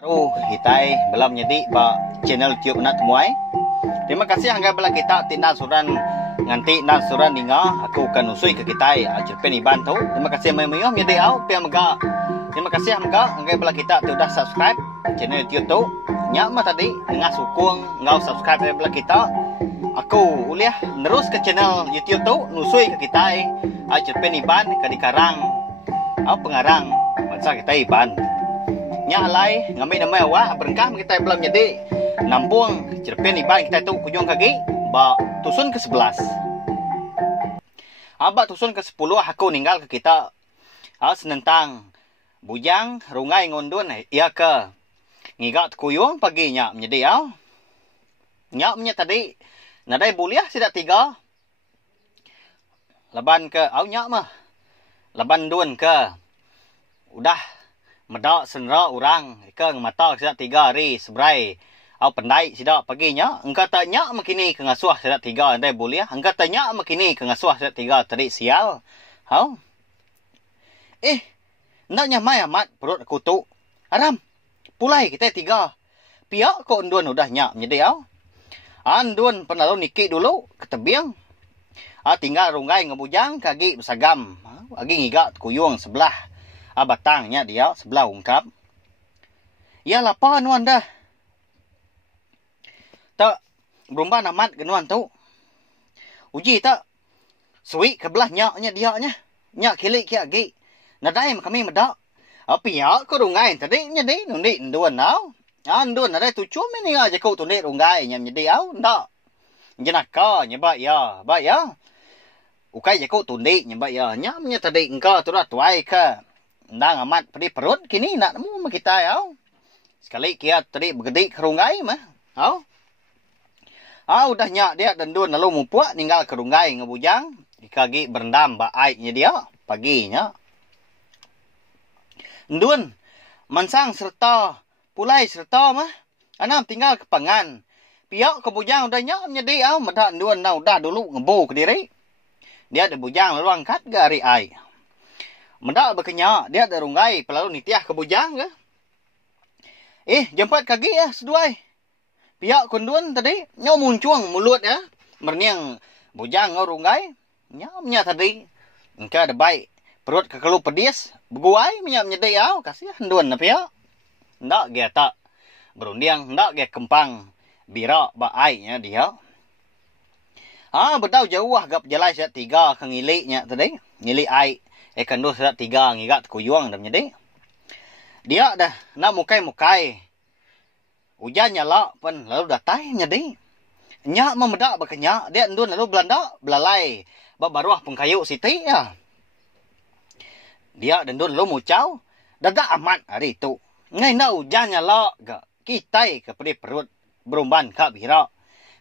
Baru hitai belum jadi ba channel YouTube nak temuai. Terima kasih hangga bela kita tindak suran nganti nak suran dinga aku akan usui ke kita cerpen iban tu. Terima kasih memoyo menjadi au pe maga. Terima kasih hangga bela kita tu dah subscribe channel YouTube tu. Nya mah tadi ngah sukung ngau subscribe bela kita. Aku uliah terus ke channel YouTube tu nusui ke kita cerpen iban ke di karang au pengarang masa kita iban. Nya alai ngambil nama awak berengkah kita belum jadi nampung cerpen iban kita tu kujung kaki ba tusun ke 11 abak tusun ke 10 aku ninggal ke kita senentang bujang rungai ngondun ia ke ngigat kuyung pagi nya menjadi au nya punya tadi nadai buliah sidak 3 laban ke au nya mah laban dun ke udah medak senra orang ke mata sidak 3 hari sebrai au pendai sidak paginya engka tanya makini ke ngasuh sidak 3 andai boleh engka tanya makini ke ngasuh sidak 3 tadi sial hau ndaknya mai amat perut aku tu aram pulai kita 3 piak ko ndun udah nyak menjadi au andun penalun niki dulu ke tebing tinggal rungai ngebujang kaki besagam agi ngigat kuyung sebelah batangnya dia sebelah ungkap. Ya lapar nuan dah. Tak berumban amat genuan tu. Uji tak suik ke belah nyaknya dia nya. Nyak kilik ki agi. Nadai kami medak. Api ya ko rungai tadi nya di nundi nduan nau. Andun ada tu cuma ni aja ko tundi rungai nya di au ndak. Jenaka nya ba ya. Ukai je ko tundi nya ba ya. Nyamnya tadi engkau tu dah tuai ke. Ndang amat pedi perut kini nak nemu sama kita ya. Sekali kia tadi bergedi kerungai mah. Udah nyak dia dan dun lalu mupuak ninggal kerungai ngebujang. Dikagi berendam baiknya dia paginya. Dun mansang serta pulai serta mah. Anam tinggal ke pangan. Piak ke bujang udah nyak menjadi medak dun udah dulu ngebu ke diri. Dia ada bujang lalu angkat ke hari ai. Mendak berkenyak, dia ada rungai, pelalu nitiah ke bujang ke. Jempat kaki ya, seduai. Pihak kundun tadi, nyau muncuang mulut ya. Merniang bujang ngau rungai. Nyamnya tadi. Engkau ada baik. Perut kekelu pedis. Beguai, minyak menyedai ya. Kasih handun na pihak. Ndak dia tak berundiang, ndak dia kempang. Birak baiknya dia. Bedau jauh agak jalai siat 3 ke ngiliknya tadi. Ngilik aik. Kandung sidak 3 ngigat kuyuang dah menjadi. Dia dah nak mukai-mukai. Hujan nyala pun lalu datai menjadi. Nyak memedak berkenyak. Dia endun lalu belanda belalai. Baruah pengkayu siti ya. Dia endun lalu mucau. Dadak amat hari itu. Ngai nak hujan nyala ke. Kitai ke pedi perut. Berumban kak birak.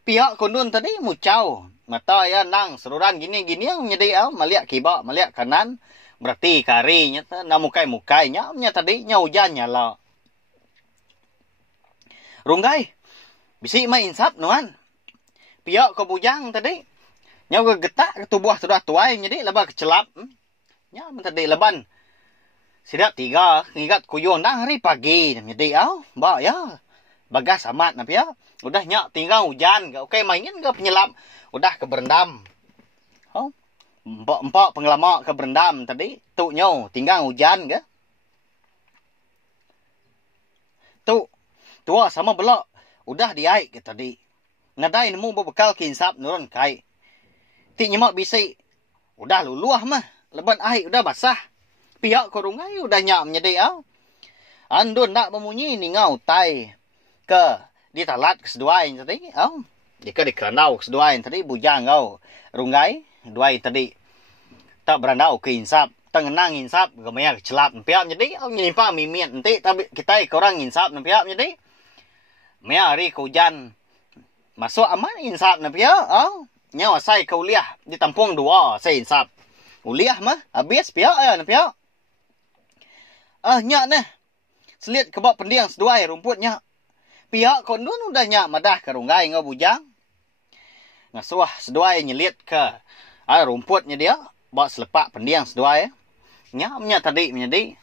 Pihak kundun tadi mucau. Mata ya nang seruran gini-gini yang menjadi melihat kibak, melihat kanan. Berarti karinya na mukai-mukainya nya tadi nya hujan nyala. Rungai bisi mai insap nuan. Pihak ke bujang tadi nya getak ke tubuh sudah tuai jadi leba kecelap. Nya tadi leban. Sidak 3 ngigat kuyung dah hari pagi jadi ba ya. Bagas amat na pia. Udah nyak tinggal hujan ke. Okey mainin ke penyelap. Udah ke berendam. Empak pengelamak ke berendam tadi. Tu nyo tinggal hujan ke. Tu. Tua sama belak. Udah diaik ke tadi. Nadai nemu berbekal kinsap nurun kai. Ti nyemak bisik. Udah luluah mah. Leban aik udah basah. Pihak korungai udah nyak menjadi Andun nak memunyi ni ngau tai. Ke di talat keseduain tadi. Jika di keranau keseduain tadi bujang kau. Rungai. Duai tadi. Tak berandau ke insap. Tengenang insap. Kemaya kecelap. Nampiak jadi. Nyimpa mimian. Nanti kita korang insap. Nampiak jadi. Maya hari ke hujan. Masuk aman insap. Nampiak. Nyawa saya ke uliah. Di tampung 2. Saya insap. Uliah mah. Habis piak ya. Nampiak. Nyak nah. Selit kebab pendiang seduai rumputnya. Pihak kondun udah nyak madah ke rungai ngau bujang. Ngasuah seduai nyelit ke rumputnya dia. Bawa selepak pendiang seduai. Nyamnya tadi menjadi.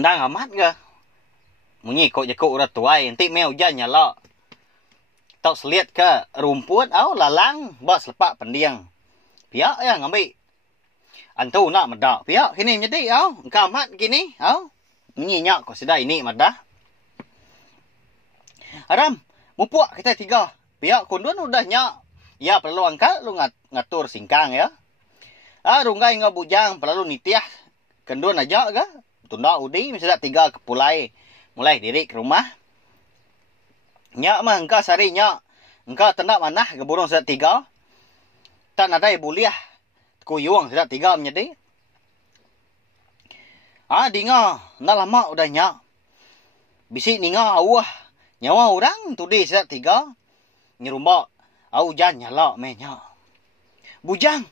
Ndang amat ke. Munyi kok jakuk udah tuai. Nanti meo hujan nyala. Tau seliat ke rumput. Au lalang. Bos lepak pendiang. Piak ya ngambil. Antu nak medak. Piak kini menjadi au. Engkau amat kini. Au. Munyi nyak kok sedai ini madah. Aram. Mupuak kita 3. Piak kundun udah nyak. Ya perlu angkat. Lu ngatur singkang ya. Runggai ngau bujang. Perlu nitiah. Kendun aja ke. Tunda udi. Misalnya 3 kepulai. Mulai diri ke rumah. Nyak mah engkau sari nyak. Engkau tendak manah ke burung sudah 3. Tak nadai buliah. Kuyuang sudah 3 menjadi. Dinga. Nak lama udah nyak. Bisi ninga awah. Nyawa orang tudi sudah 3. Nyerumbak. Hujan nyala meh nyak. Bujang.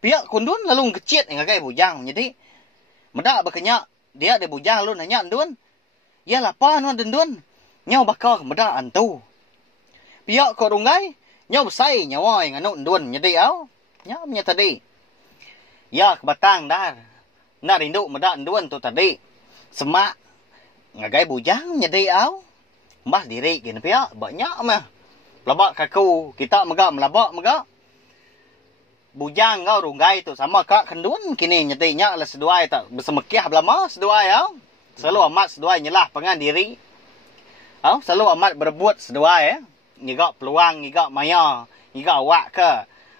Piak kundun lalu kecit. Ngagai bujang menjadi. Medak berkenyak. Dia ada bujang lalu nanya ndun. Ya lapar nuan dendun. Nyau bakal medak antu. Piak ko runggai. Nyau besai nyawa yang anu ndun. Jadi au. Nyau punya tadi. Ya kebatang dar. Nak rindu medak ndun tu tadi. Semak. Ngagai bujang jadi au. Mbah diri gini piak. Banyak mah. Melabak kaku. Kita megak melabak megak. Bujang kau runggai tu sama kak kendun. Kini nyetinya lah seduai tak. Bersemekiah belama seduai au. Selalu amat seduai nyelah pengan diri. Selalu amat berbuat seduai. Ngigak peluang, ngigak maya. Ngigak awak ke.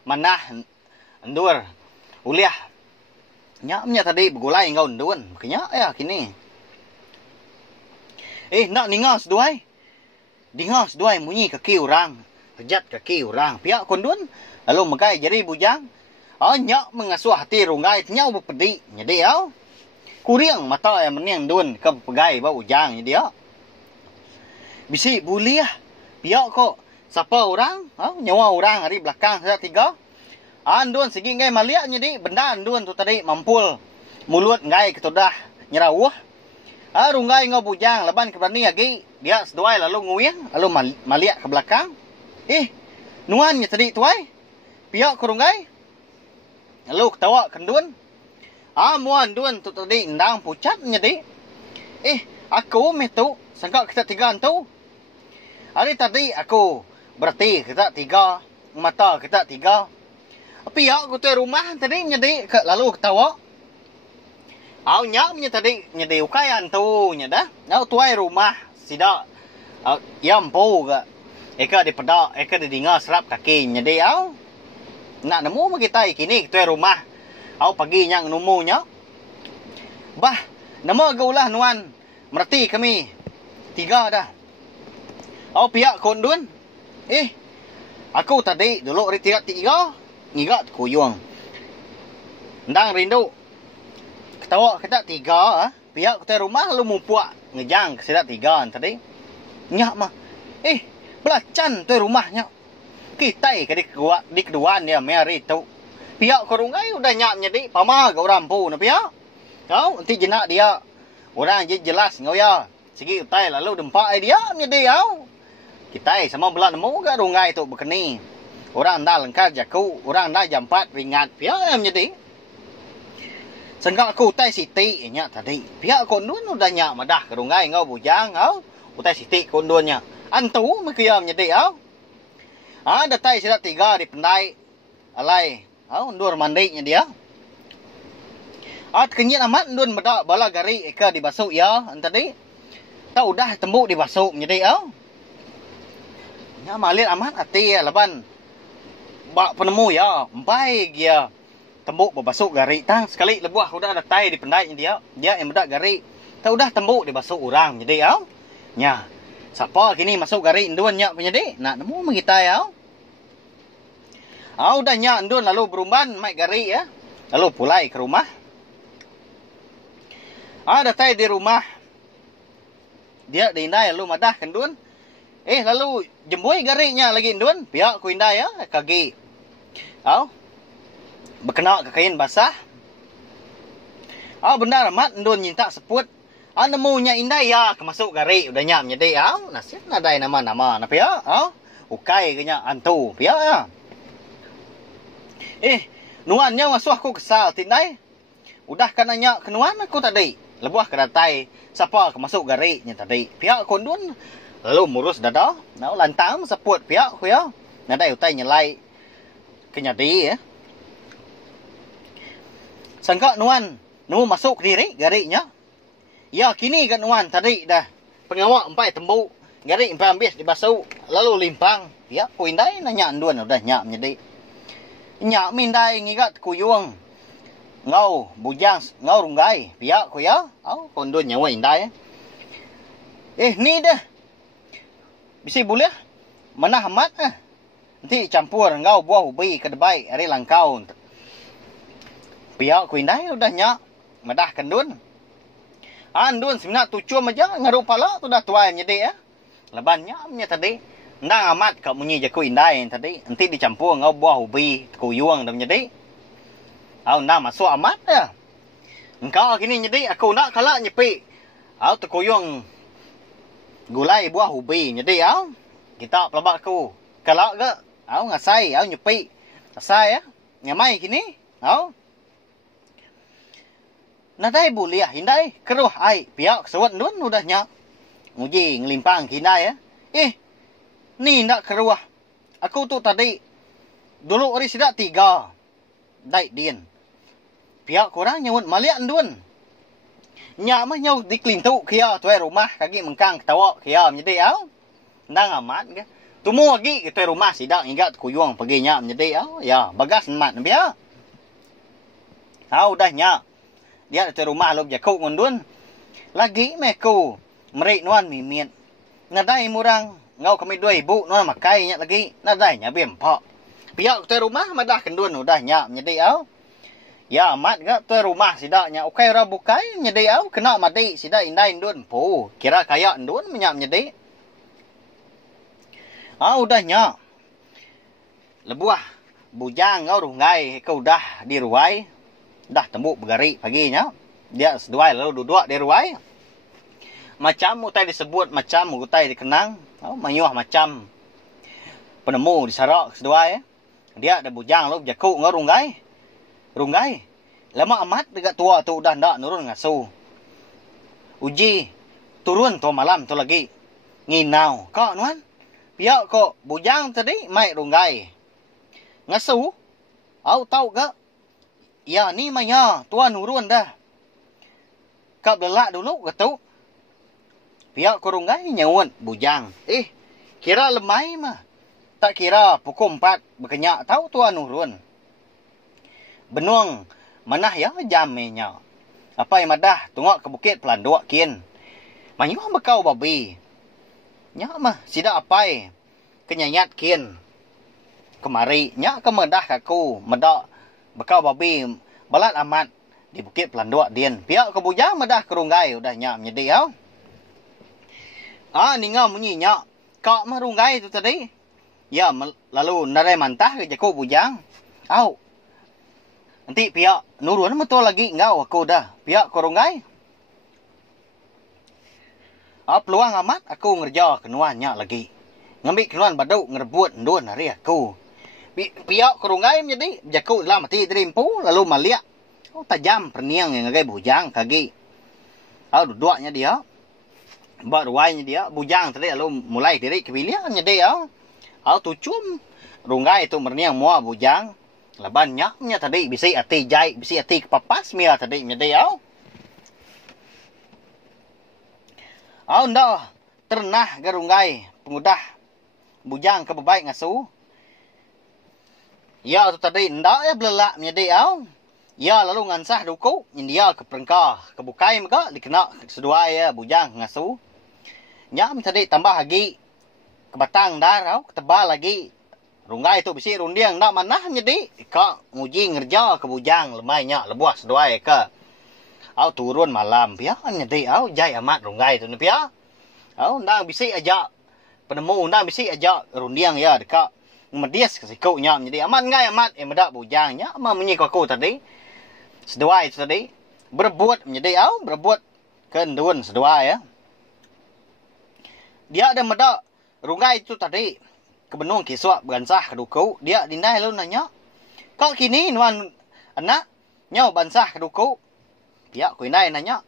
Manah. Endur. Uliah. Nyaknya tadi bergulai kau endun. Kenyak ya kini. Nak ninga seduai. Dengar seduai bunyi kaki orang. Kejat kaki orang. Pihak kondun. Lalu megai jari bujang. Nyak mengasuh hati runggai. Nyau berpedik. Jadi au. Kuriang mata yang meniang dun. Ke pegai bau ujang. Jadi au. Bisi buliah. Pihak kok. Siapa orang. Nyawa orang hari belakang. Saya 3. Andun segi ngai maliak. Jadi benda andun tu tadi. Mampul. Mulut ngai ketudah. Nyerawah. Runggai ngau bujang. Leban keberani lagi. Dia seduai lalu nguyang. Lalu maliak ke belakang. Nuannya tadi tuai. Pihak ke runggai. Lalu ketawa kendun. Muan dun tu tadi. Ndang pucat jadi. Aku metu. Sangka kita 3 tu. Hari tadi aku. Berarti kita 3. Mata kita 3. Pihak ku tu rumah tadi jadi. Lalu ketawa. Nyak punya tadi. Jadi ukayan tu. Nyada. Tuai rumah. Sida. Yampu ke. Eka di pedak. Eka di dengar serap kaki. Jadi nak nemu kita kini. Tuai rumah. Pagi yang numunya. Bah. Nama gaulah nuan. Merti kami. 3 dah. Pihak kondun. Aku tadi dulu ritirat 3. Ngigat kuyuang. Ndang rindu. Ketawa kita 3. Pihak kita rumah lalu mumpuak. Ngejang kesedak 3 tadi. Nyak mah. Belacan tu rumahnya. Kita di keduaan dia meri tu. Pihak korungai udah nyak jadi. Pama ke orang pu na pihak. Nanti jenak dia. Orang jelas ngau ya. Segi utai lalu dempak dia menjadi kita sama belah nemu ke rungai tu berkeni. Orang dah lengkar jaku. Orang dah jam 4 ringat. Pihak menjadi. Sengkak aku utai siti nyak tadi. Pihak kondun udah nyak madah ke rungai ngau bujang. Utai siti kondunnya. Antu mekia menjadi datai sila 3 di pendai. Alai. Undur mandinya dia. Kenyit amat undun medak bala gari eka dibasuk ya. Tadi. Tak udah tembuk dibasuk menjadi Nya malir amat hati ya leban. Bak penemu ya. Empai dia. Tembuk berbasuk gari. Tang sekali lebuah udah ada tai di pendainya dia. Dia yang medak gari. Tak udah tembuk dibasuk orang. Jadi nya. Siapa kini masuk gari indun nyak penyedi. Nak nemu mengita ya. Udah nyak indun lalu berumban maik gari ya. Lalu pulai ke rumah. Ada tai di rumah. Dia diindai lalu madah kendun. Lalu jembui garinya lagi indun. Pihak ku indai ya. Kaki. Berkena ke kain basah. Benda ramat indun nyinta seput. Nemunya indah ya kemasuk gari udah nyam jadi nasib nadai nama-nama na pia ukai kenya antu pia ya. Nuannya masuk aku kesal tindai. Udah kan nanya kenuan aku tadi. lebuah keratai siapa ke masuk gariknya tadi pihak kondun lalu murus dada nau lantang seput pihak ku ya nadai utai nyelai kenyadi ya sangka nuan nu masuk diri gariknya ya kini kan nuan tadi dah pengawak empai tembu garik empai ambis dibasuh lalu limpang ya ku indai nanya anduan udah nyak nyedi nyak mindai ngigat kuyuang ngau bujang ngau runggai pihak ku ya au kondun nyawa indai ni dah bisi boleh mana hamat nanti campur ngau buah ubi kedebai ari langkau pihak ku indai udah nyak madah kendun andun sebenarnya tujuan aja ngaruh pala tu dah tuai nyedi ya lebannya nya tadi ndang amat kau munyi jaku indai tadi nanti dicampur ngau buah ubi kuyuang dah nyedi au na masuk amat ya engkau kini nyedi aku nak kala nyepi au tekuyung gulai buah ubi nyedi au kita pelabak aku kala ke au ngasai au nyepi ngasai ya nyamai kini au nadai buliah hindai keruh ai pihak sewat dun udah nyak nguji ngelimpang hindai ya ni ndak keruh aku tu tadi dulu ori sidak 3 dai dien pihak korang nyawut malian dun nyak mah nyau diklintu kia tuai rumah kaki mengkang ketawa kia menjadi au ndang amat ke tumu lagi tuai rumah sidak ingat kuyuang pergi nyak menjadi au ya bagas mat bia au dah nyak dia tuai rumah lob jakuk ngundun lagi meku merik nuan mimit nadai murang ngau kami 2000 nuan makai nyak lagi nadai nya bempak pihak tuai rumah madah kendun udah nyak menjadi au ya amat ke tuai rumah sidaknya ukai ra bukai nyedi au kena mati sidak indai ndun pu kira kaya ndun menyap nyedi udah nyak lebuah bujang ngau rungai kau dah di ruai dah tembuk bergari paginya dia seduai lalu duduk di ruai macam utai disebut macam utai dikenang manyuah macam penemu disarak seduai dia ada bujang lalu jaku ngau rungai lama amat dekat tua tu udah ndak nurun ngasu uji turun tu malam tu lagi nginau kok nuan pihak kok bujang tadi mai rungai ngasu au tahu ke ya ni maya tua nurun dah kap belak dulu ketu pihak ko rungai nyawun bujang kira lemai mah tak kira pukul 4 berkenyak tahu tua nurun benuang manah ya jamnya apa yang madah tungok ke bukit pelanduk kian manyuh bekau babi nya mah sida apai kenyayat kian kemari nya kemedah kaku medak bekau babi balat amat di bukit pelanduk dian pihak kebujang medah kerunggai udah nya menjadi ya ningau munyi nya kak mah runggai tu tadi ya lalu narai mantah ke jaku bujang au nanti pihak nurun betul lagi ngau aku dah pihak korungai peluang amat aku ngerja kenuannya lagi ngambil kenuan badu ngerebut ndun hari aku pihak korungai menjadi jaku lah mati terimpu lalu maliak tajam perniang yang ngagai bujang kaki duduknya dia buat ruainya dia bujang tadi lalu mulai diri kebiliannya dia tucum rungai itu merniang mua bujang laban nyaknya tadi bisa ati jai bisa ati kepapas mia tadi menjadi ndak ternah garunggai pengudah bujang ke bebaik ngasu ya tu tadi ndak ya belak menjadi ya lalu ngansah duku dia ke perengkah ke bukai maka dikena sedua ya bujang ngasu nyam tadi tambah lagi ke batang dah ketebal lagi rungai tu bisi rundiang ndak manah jadi kak nguji ngerja ke bujang lemainya lebuah seduai ke turun malam pia jadi jai amat rungai tu ni pia ndang bisi aja penemu ndang bisi aja rundiang ya dekat medias ke sikuknya jadi amat ngai amat medak bujangnya ama menyi aku tadi seduai tu tadi berebut menjadi berebut kendun seduai ya dia ada medak rungai tu tadi kebenung kiswak bansah keduku dia dindai lu nanya kok kini nuan anak nyau bansah keduku pihak ku indai nanya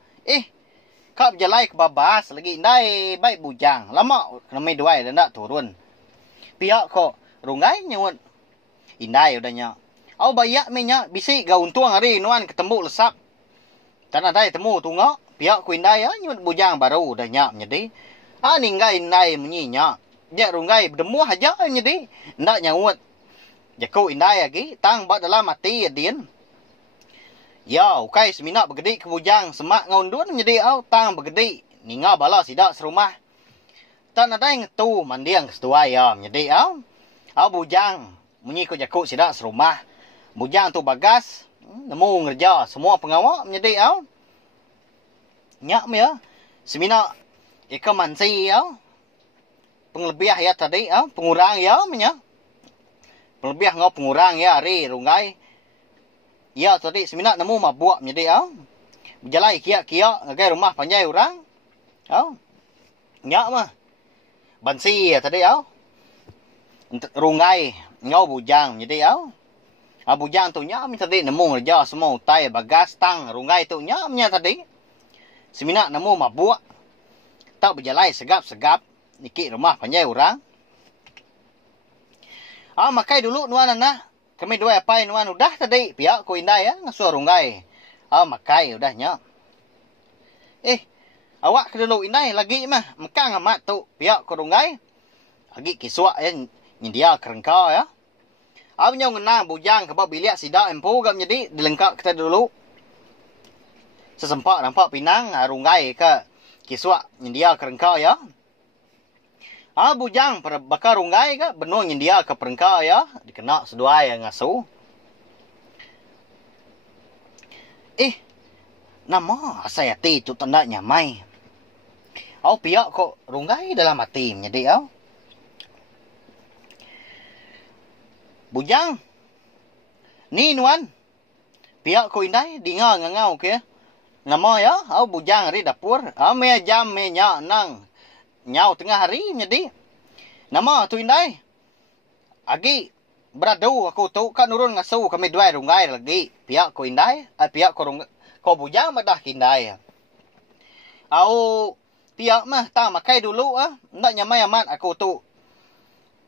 Kak berjalai ke babas lagi indai baik bujang. Lama kena mai duai dan tak turun. Pihak kok rungai nyawut. Indai udahnya. Au bayak minyak bisi ga untung hari nuan ketemu lesap. Tanah dai temu tungak. Pihak ku indai nyawut bujang baru udahnya menjadi. Ninggai indai menyinya. Dia rungai berdemu aja menjadi. Ndak nyawut. Jaku indai lagi tang bat dalam mati adin. Ya, okay, semina bergedi ke bujang semak ngaundun menjadi au tang bergedi. Ninga bala sidak serumah. Tak ada yang tu mandiang kesetua ya menjadi au bujang munyi ko jaku sidak serumah. Bujang tu bagas nemu ngerja semua pengawak menjadi au. Nyak ya. Semina ika mansi au. Penglebih ya tadi au pengurang ya menya. Penglebih ngau pengurang ya hari rungai. Ya tadi semina nemu mabuk menjadi berjalai kia-kia ngagai rumah panjai orang. Nyak mah. Bansi ya tadi rungai ngau bujang menjadi bujang tu nyak tadi nemu reja semua utai bagas tang rungai tu nyak tadi. Semina nemu mabuk. Tak berjalai segap-segap niki rumah panjai orang. Makai dulu nuan anak. Kami dua apa nuan udah tadi pihak ku indai ngasuh rungai. Makai udahnya. Awak ke dulu indai lagi mah mekang amat tu pihak ku rungai. Lagi kiswak nyendia kerengkau ya. Nyong ngena bujang ke biliak sidak empu gam jadi dilengkap kita dulu. Sesempak nampak pinang rungai ke kiswak nyendia kerengkau ya. Bujang bakar rungai ke benuh nyendia ke perengkau ya. Dikena sedua yang ngasuh. Nama asayati tu tanda nyamai. Pihak kok rungai dalam hati menjadi Bujang. Ni nuan. Pihak ko indai dinga ngangau ke. Nama ya bujang hari dapur. Me jam me nyak nang. Nyau tengah hari menjadi. Nama tu indai. Agi beradu aku tu kan nurun ngasuh kami dua rungai lagi. Pihak ko indai. Pihak ko rungai. Ko bujang madah kindai. Pihak mah tak makai dulu ndak nyamai amat aku tu.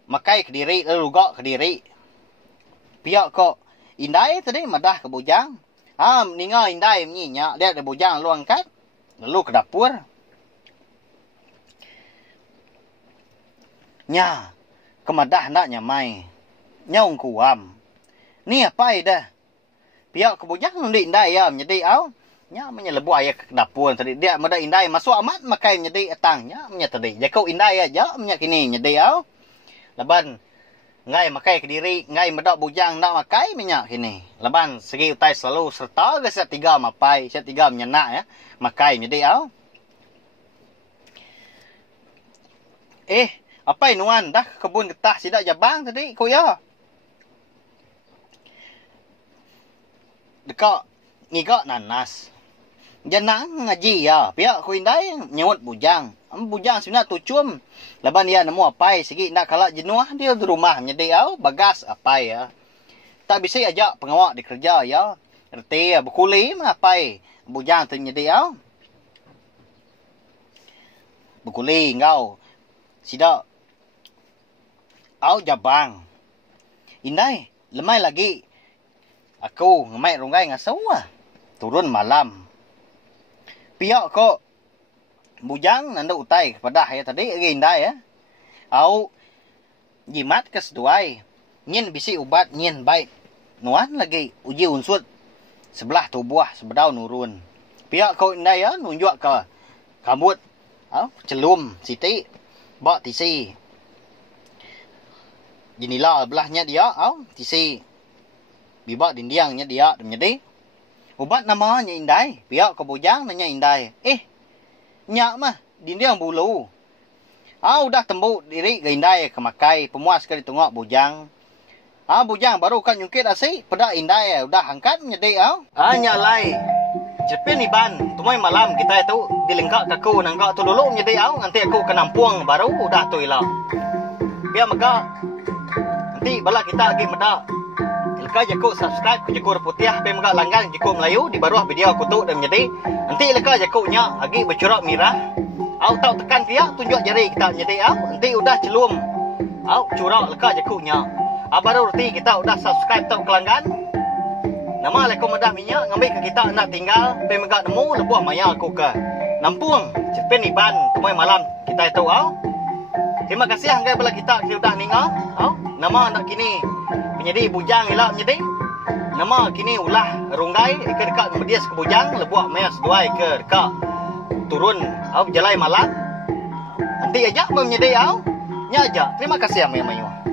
Makai ke diri lalu gak ke diri. Pihak ko indai tadi madah ke bujang. Ninga indai menyinya. Lihat ada bujang lu angkat. Lalu ke dapur. Nya, kemadah nak nyamai. Nyong kuam. Ni apa dah? Pihak kebujang nanti indai ya menjadi nya menyelebu ayah ke dapur tadi dia mada indai masuk amat makai menjadi etangnya nya tadi. Jakau indai aja nya kini menjadi Laban ngai makai ke diri, ngai mada bujang nak makai minyak kini. Laban segi utai selalu serta ke set tiga mapai, set tiga menyenak ya. Makai menjadi apa nuan dah kebun getah sidak jabang tadi ko ya. Dekat ngigak nanas. Janang ngaji ya. Pihak ko indai nyawut bujang. Bujang sebenarnya tucum. Laban dia nemu apa segi nak kalak jenuah dia di rumah menjadi bagas apa ya. Tak bisa ajak pengawak dikerja ya. Reti berkuli mah apa bujang tu menjadi berkuli engkau. Sidak jabang. Indai, lemai lagi. Aku ngemai rungai ngasuh turun malam. Pihak kok bujang nanda utai kepada ya tadi lagi indai ya. Jimat ke seduai. Nyen bisi ubat nyen baik. Nuan lagi uji unsur sebelah tubuh sebedau nurun. Pihak kok indai ya nunjuk ke kambut. Celum siti. Bak tisi. Jinilah belahnya dia tisi. Bibak dindiangnya dia menjadi ubat namanya indai. Pihak ke bujang nanya indai. Nyak mah dindiang bulu. Udah tembuk diri ke indai ke makai. Pemuas ke ditengok bujang. Bujang baru kan nyungkit asih. Pada indai udah angkat menjadi nyak lai. Cepin iban. Tumai malam kita itu dilengkak kaku nangkak tu dulu menjadi nanti aku ke Nampuang baru udah tu ilah. Biar maka nanti bala kita lagi meda. leka jaku subscribe ke jaku putih pe megak langgan jaku Melayu di bawah video aku tu dan menjadi nanti leka jaku nya agi bercorak merah au tau tekan dia tunjuk jari kita jadi au nanti udah celum au curang leka jaku nya baru reti kita udah subscribe tau kelanggan nama lekom medah minyak ngambil ke kita nak tinggal pe megak nemu lebuah maya aku ke Nampung cerpen iban kemai malam kita tahu au. Terima kasih hanggai bala kita sudah ninggal au. Nama anak kini menjadi bujang elak menjadi. Nama kini ulah runggai ke dekat medias ke bujang lebuah mayas duai ke dekat turun au jalai malam. Nanti aja menjadi au. Nya aja. Terima kasih amai mayu.